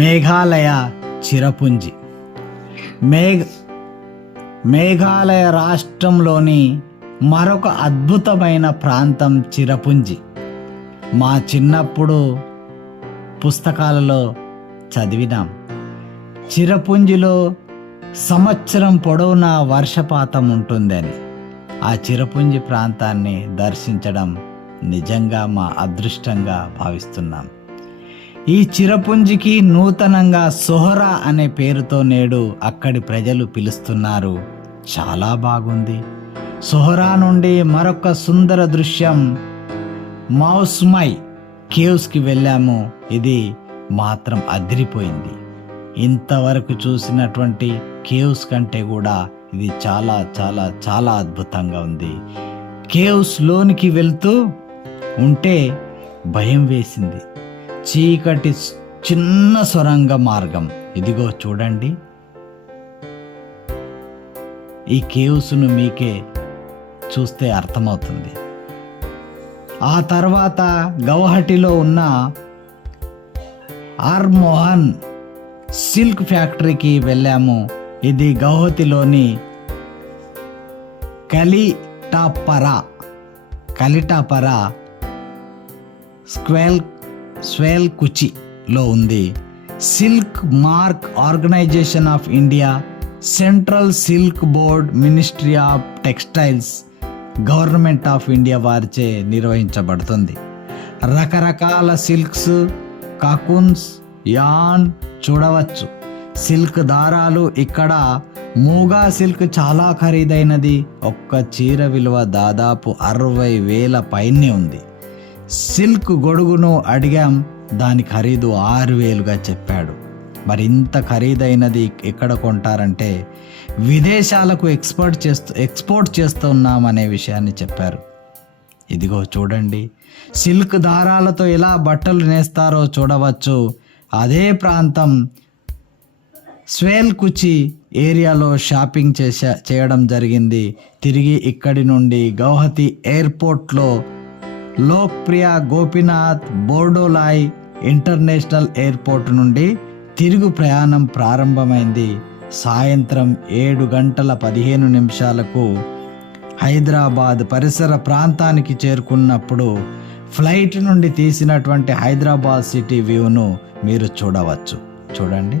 మేఘాలయ చిరపుంజి. మేఘాలయ రాష్ట్రంలోని మరొక అద్భుతమైన ప్రాంతం చిరపుంజి. మా చిన్నప్పుడు పుస్తకాలలో చదివినాం. చిరపుంజిలో సంవత్సరం పొడవునా వర్షపాతం ఉంటుందని. ఆ చిరపుంజి ప్రాంతాన్ని దర్శించడం నిజంగా మా అదృష్టంగా భావిస్తున్నాం. ఈ చిరపుంజికి నూతనంగా సొహరా అనే పేరుతో నేడు అక్కడి ప్రజలు పిలుస్తున్నారు. చాలా బాగుంది. సొహరా నుండి మరొక సుందర దృశ్యం మౌస్మై కేవ్స్కి వెళ్ళాము. ఇది మాత్రం అదిరిపోయింది. ఇంతవరకు చూసినటువంటి కేవ్స్ కంటే కూడా ఇది చాలా చాలా చాలా అద్భుతంగా ఉంది. కేవ్స్ లోనికి వెళ్తూ ఉంటే భయం వేసింది. చీకటి చిన్న సొరంగ మార్గం. ఇదిగో చూడండి. ఈ కేవ్స్ను మీకే చూస్తే అర్థమవుతుంది. ఆ తర్వాత గౌహటిలో ఉన్న ఆర్మోహన్ సిల్క్ ఫ్యాక్టరీకి వెళ్ళాము. ఇది గౌహతిలోని కలిటాపరా స్వేల్ కుచిలో ఉంది. Silk mark organisation of India, central silk board, ministry of textiles, government of India వారిచే నిర్వహించబడుతుంది. రకరకాల సిల్క్స్, కాకున్స్, యాన్ చూడవచ్చు. సిల్క్ దారాలు ఇక్కడ మూగా సిల్క్ చాలా ఖరీదైనది. ఒక్క చీర విలువ దాదాపు 60,000 పైనే ఉంది. సిల్క్ గొడుగును అడిగాం, దాని ఖరీదు 6,000గా చెప్పాడు. మరి ఇంత ఖరీదైనది ఎక్కడ కొంటారంటే విదేశాలకు ఎక్స్పోర్ట్ చేస్తున్నామనే విషయాన్ని చెప్పారు. ఇదిగో చూడండి, సిల్క్ దారాలతో ఎలా బట్టలు నేస్తారో చూడవచ్చు. అదే ప్రాంతం స్వేల్ కుచి ఏరియాలో షాపింగ్ చేయడం జరిగింది. తిరిగి ఇక్కడి నుండి గౌహతి ఎయిర్పోర్ట్లో లోక్ప్రియా గోపీనాథ్ బోర్డోలాయ్ ఇంటర్నేషనల్ ఎయిర్పోర్ట్ నుండి తిరుగు ప్రయాణం ప్రారంభమైంది. సాయంత్రం 7:15 హైదరాబాద్ పరిసర ప్రాంతానికి చేరుకున్నప్పుడు ఫ్లైట్ నుండి తీసినటువంటి హైదరాబాద్ సిటీ వ్యూను మీరు చూడవచ్చు. చూడండి.